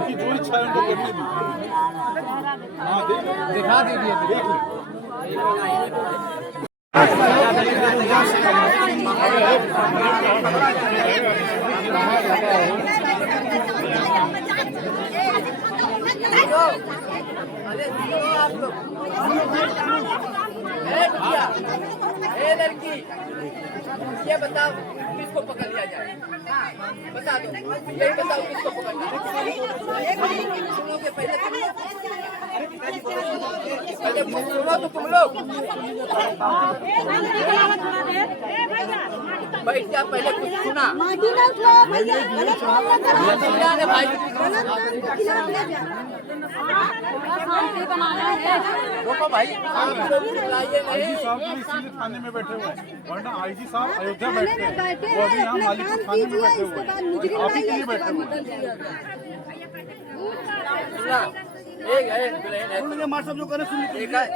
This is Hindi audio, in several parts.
उनकी जो इच्छा है उनको करने दीजिए। हाँ दिखा दीजिए, देख लड़की ये बताओ किसको पकड़ लिया जाए, बता दो, यही बताओ किसको पकड़ना सुनोगे पहले सुनो तो तुम लोग बैठ जा, पहले कुछ सुना भाई रुको भाई, आईजी साहब भी इसीलिए थाने में बैठे हुए हैं, वरना आईजी साहब अयोध्या बैठते हैं, वो अभी यहाँ मालीपुर थाने में बैठे हुए हैं, आप ही के लिए बैठे हुए हैं।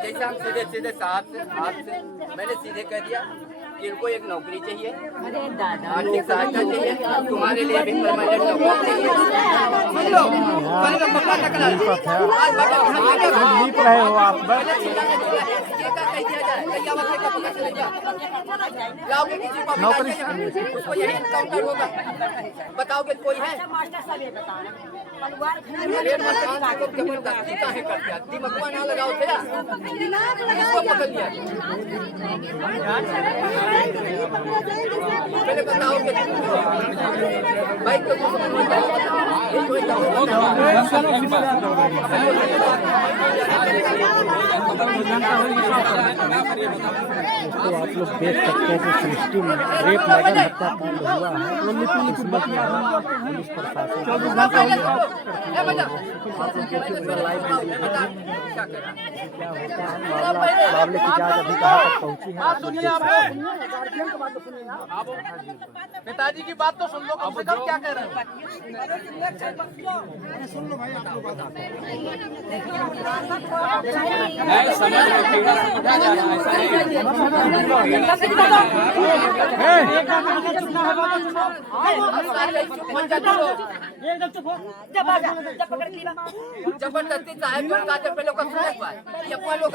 जैसे हम सीधे सीधे साहब से हाथ से मैंने सीधे कह दिया कि इनको एक नौकरी चाहिए, आर्थिक सहायता चाहिए, तुम्हारे लिए भी परमानेंट नौकरी चाहिए। सुन लो, पक्का टकरा रहे हो आप, नौकरी उसको यही इनकाउंटर होगा। बताओगे कोई है? जबरदस्ती काहे करते हैं? दिमाग ना लगाओ भैया, इसको पकड़ लिया। पहले बताओगे भाई तो आप लोग देख सकते हैं कि सृष्टि में रेप मैडम हत्याकांड हुआ है। पुलिस प्रशासन क्या होता है, मामले की जांच अभी कहाँ तक पहुँची है। पिताजी की बात तो सुन लो, कम से कम क्या कह रहे हैं। सुन लो भाई, आप लोग बात जबरदस्ती साहब पहले लोग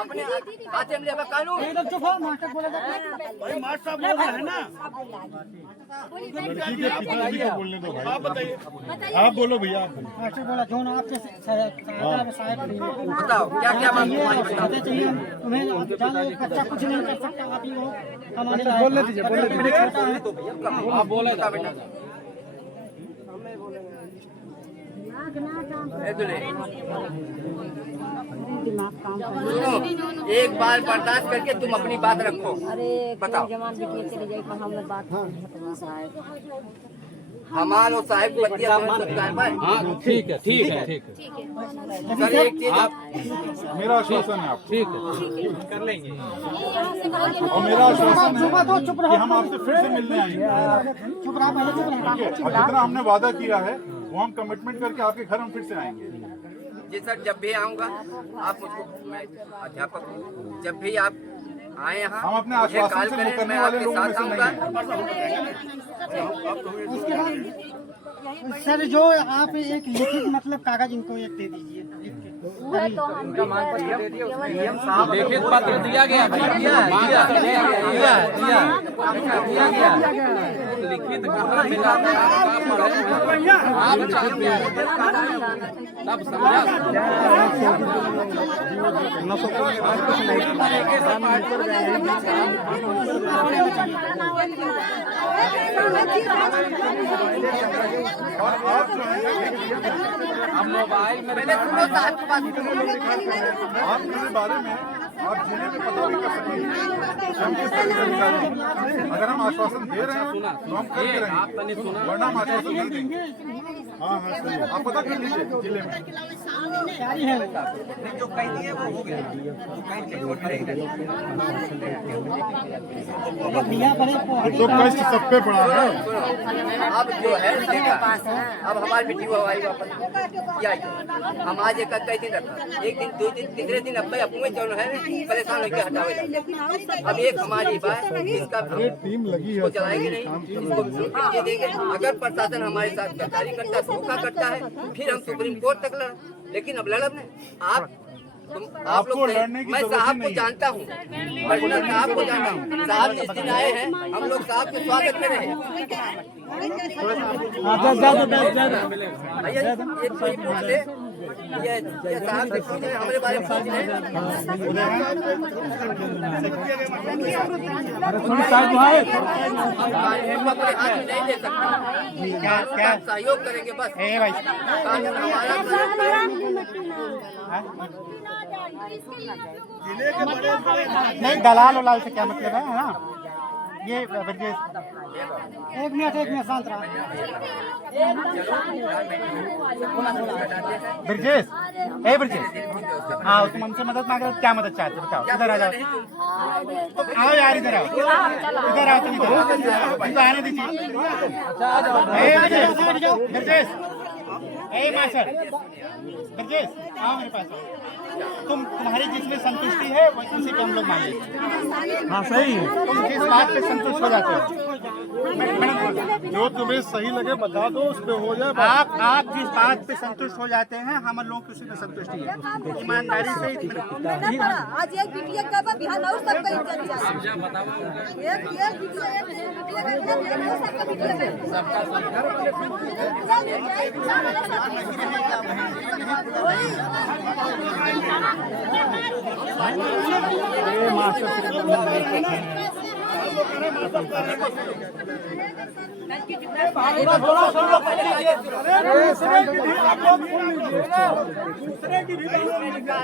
अपने हाथ में लेकर कानून मास्टर बोल रहे हैं ना, लड़की के पिताजी को बोलने दो भाई। आप बताइए, आप बोलो भैया, आप मास्टर बोला जो ना आपके बताओ क्या क्या चाहिए तुम्हें, बच्चा कुछ नहीं कर सकता, आप ही हो हमारे बोलने दीजिए, बोलने आप बोले बेटा। सुनो, एक बार बर्दाश्त करके तुम अपनी बात रखो। बताओ हमारे साहब को बतिया हाँ ठीक है ठीक है ठीक है सर, एक चीज आप मेरा आश्वासन है, आप ठीक है कर लेंगे। और मेरा आश्वासन है कि हम आपसे फिर से मिलने आएंगे। और जितना हमने वादा किया है वो हम कमिटमेंट करके आपके घर हम फिर से आएंगे। जी सर, जब भी आऊँगा आप मुझको, मैं अध्यापक हूँ, जब भी आप आए यहाँ हम अपने आश्वासन से मुकरने वाले लोगों में से नहीं हैं। सर जो आप एक लिखित मतलब कागज इनको एक दे दीजिए, लिखित पत्र दिया गया, लिखित कहाँ मिला आप तब समझा। और आप जो है अब मोबाइल में आप मेरे बारे में आप जिले में पता नहीं कर सकते हम किस तरह के अधिकारी हैं। अगर हम आश्वासन दे रहे हैं तो हम करते रहेंगे, वरना हम आश्वासन नहीं देंगे। हाँ हाँ सही है, आप पता कर लीजिए जिले में। जो कह दिए वो हो गया, तो कष्ट सब पे पड़ा है। अब जो है देखा, अब हमारी वीडियो आई वापस क्या हम आज एक दिन रखा, एक दिन 2 दिन तीसरे दिन अब अपने चलो है परेशान होकर हटावे। अब एक हमारी बात इसका टीम लगी है, चलाएंगे नहीं, इसको ये देंगे। अगर प्रशासन हमारे साथ गद्दारी करता है, धोखा करता है, फिर हम सुप्रीम कोर्ट तक लड़, लेकिन अब लड़ब नहीं। आप आपको लोग, लड़ने की मैं जरूरत साहब को नहीं है। जानता हूँ, पर्सनल साहब को जानता हूँ। साहब जिस दिन आए हैं हम लोग साहब के स्वागत में रहे। भैया ये कोई पूछ ले, ये साहब से पूछ रहे, हमारे बारे में पूछ रहे हैं। हम कानून को अपने हाथ में नहीं ले सकते, क्या सहयोग करेंगे बस। कानून हमारा नहीं, दलाल उलाल से क्या मतलब है ना? ये ब्रजेश, एक मिनट शांत रहा। ब्रजेश, ब्रजेश, हाँ तुम हमसे मदद मांग रहे हो, क्या मदद चाहते हो बताओ। इधर आ जाओ, आओ यार, इधर आओ, इधर आओ, तुम इधर आने दीजिए। ब्रजेश, मास्टर ब्रजेश, आओ मेरे पास। तुम्हारी जिसमें संतुष्टि है उसी पे हम लोग मांगे। हाँ सही है, तुम किस बात पे संतुष्ट हो जाते हो? जो तुम्हें सही लगे बता दो, उस पे हो जाए। आप जिस बात पे संतुष्ट हो जाते हैं हम लोग उसी में संतुष्टि है। ईमानदारी से आज एक वीडियो का बिहार और सबका इज्जत दिया। एक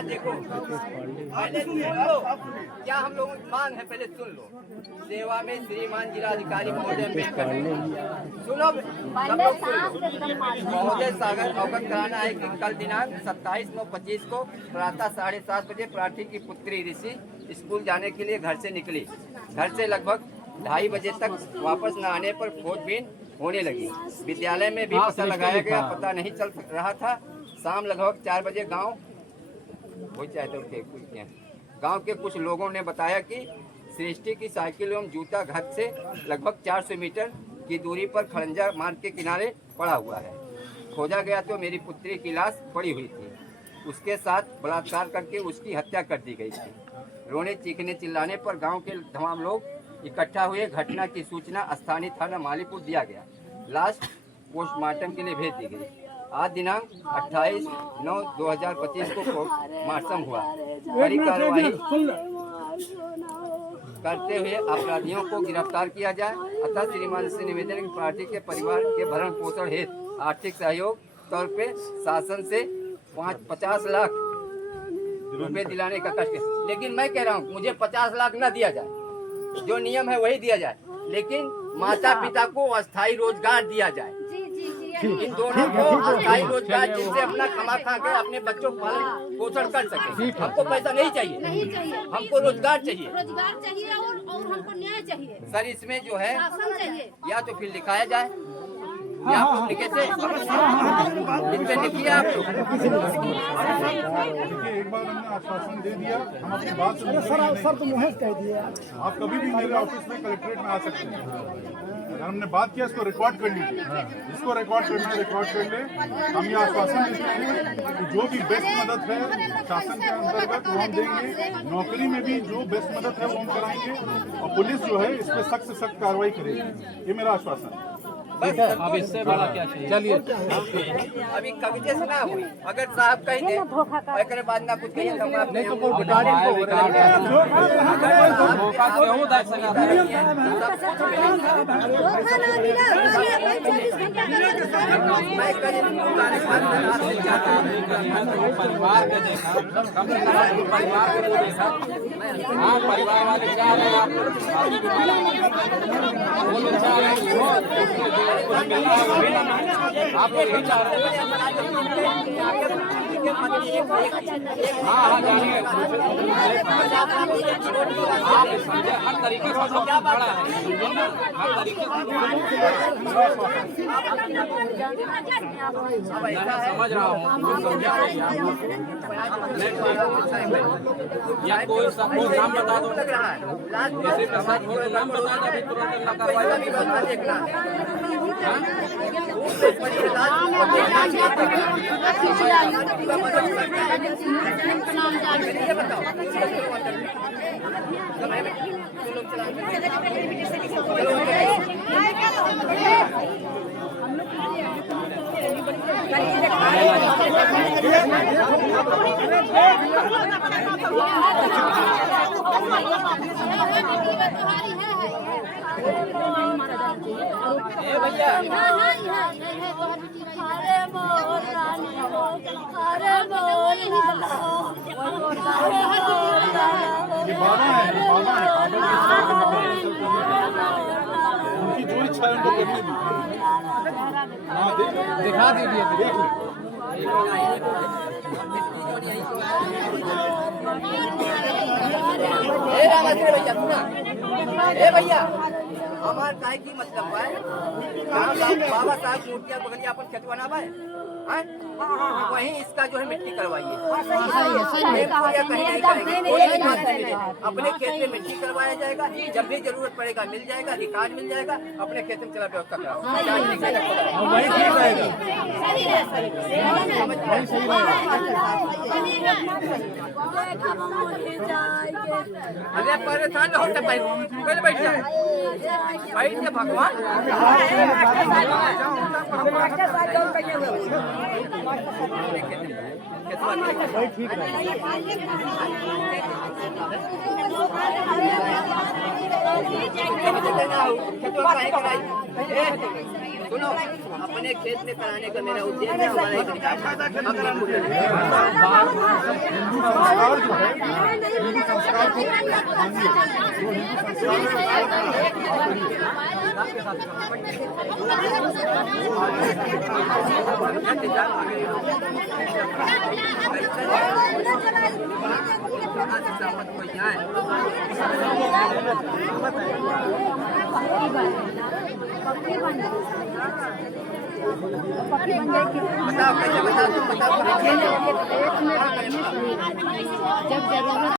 देखो पहले सुन लो, क्या हम लोगों की मांग है, पहले सुन लो। सेवा में श्रीमान जिलाधिकारी महोदय अम्बेडकर, सुनो सब लोग सुन लो। महोदय सागर अवगत कराना है कि कल दिनांक 27/9/25 को प्रातः 7:30 बजे प्रार्थी की पुत्री ऋषि स्कूल जाने के लिए घर से निकली। घर से लगभग 2:30 बजे तक वापस न आने पर खोजबीन होने लगी। विद्यालय में भी पता लगाया गया, पता नहीं चल रहा था। शाम लगभग 4 बजे गांव के कुछ लोगों ने बताया कि सृष्टि की साइकिल एवं जूता घर से लगभग 400 मीटर की दूरी पर खड़ंजा मार्ग के किनारे पड़ा हुआ है। खोजा गया तो मेरी पुत्री की लाश पड़ी हुई थी। उसके साथ बलात्कार करके उसकी हत्या कर दी गई थी। रोने चीखने चिल्लाने पर गांव के तमाम लोग इकट्ठा हुए। घटना की सूचना स्थानीय थाना मालीपुर दिया गया। लाश पोस्टमार्टम के लिए भेज दी गई। आज दिनांक 28/9/2025 को पोस्टमार्टम हुआ। बड़ी कार्रवाई करते हुए अपराधियों को गिरफ्तार किया जाए। अतः श्रीमान से निवेदन है कि पार्टी के परिवार के भरण पोषण हेतु आर्थिक सहयोग तौर पे शासन से 50 लाख रुपए दिलाने का कष्ट। लेकिन मैं कह रहा हूँ मुझे 50 लाख न दिया जाए, जो नियम है वही दिया जाए, लेकिन माता पिता को अस्थायी रोजगार दिया जाए। इन दोनों को अस्थायी रोजगार, जिससे अपना कमा खा के अपने बच्चों को पालन पोषण कर सके। हमको पैसा नहीं चाहिए, हमको रोजगार चाहिए, रोजगार चाहिए और हमको न्याय चाहिए। सर इसमें जो है शासन चाहिए। या तो फिर लिखाया जाए या आप लोग लिखे थे, इन पे लिखिए आप लोग। देखिए एक बार हमने आश्वासन दे दिया, हम अपनी बात सर तो मुझे कह दिया। आप कभी भी मेरे ऑफिस में कलेक्ट्रेट में आ सकते हैं। अगर हमने बात किया इसको रिकॉर्ड कर लीजिए, जिसको रिकॉर्ड करना है रिकॉर्ड कर ले। हम ये आश्वासन देते हैं कि जो भी बेस्ट मदद है शासन के अंतर्गत वो हम देंगे। नौकरी में भी जो बेस्ट मदद है वो हम कराएंगे और पुलिस जो है इस पर सख्त से सख्त कार्रवाई करेगी। ये मेरा आश्वासन है। अब इससे बड़ा क्या चाहिए? चलिए अभी कविता से ना हुई, अगर साहब कह दे एक बाद ना कुछ कहिए तो हम आप नहीं तो धोखा क्यों दास धोखा ना मिला, 24 घंटा मैं परिवार के देखा, कम से कम परिवार को देखा। हाँ परिवार वाले चाह रहे हैं वो तो चाह रहे हैं आप लोग भी चाह रहे हैं। के मत एक हाँ हाँ जानिए आप समझे हर तरीके से सब खड़ा है समझे ना हर तरीके से मैं समझ रहा हूँ या कोई सब कोई नाम बता दो जैसे प्रसाद हो तो नाम बता दो अभी तुरंत ना ये बाबा है उनकी जो इच्छा है उनको करने दी। हाँ दिखा दीजिए देख ले भैया हमार काय की मतलब है बाबा साहब मूर्तियाँ बगलिया अपन खेत बना पाए वहीं इसका जो है मिट्टी करवाइए अपने खेत में मिट्टी करवाया जाएगा जब भी जरूरत पड़ेगा मिल जाएगा रिकॉर्ड मिल जाएगा अपने खेत में चला व्यवस्था करा वही ठीक रहेगा। अरे परेशान हो पहले बैठ जाए बैठ जाए भगवान सुनो अपने खेत में कराने का मेरा उद्देश्य है हमारा एक हिंदू संस्कार जो है बताओ कैसे बताओ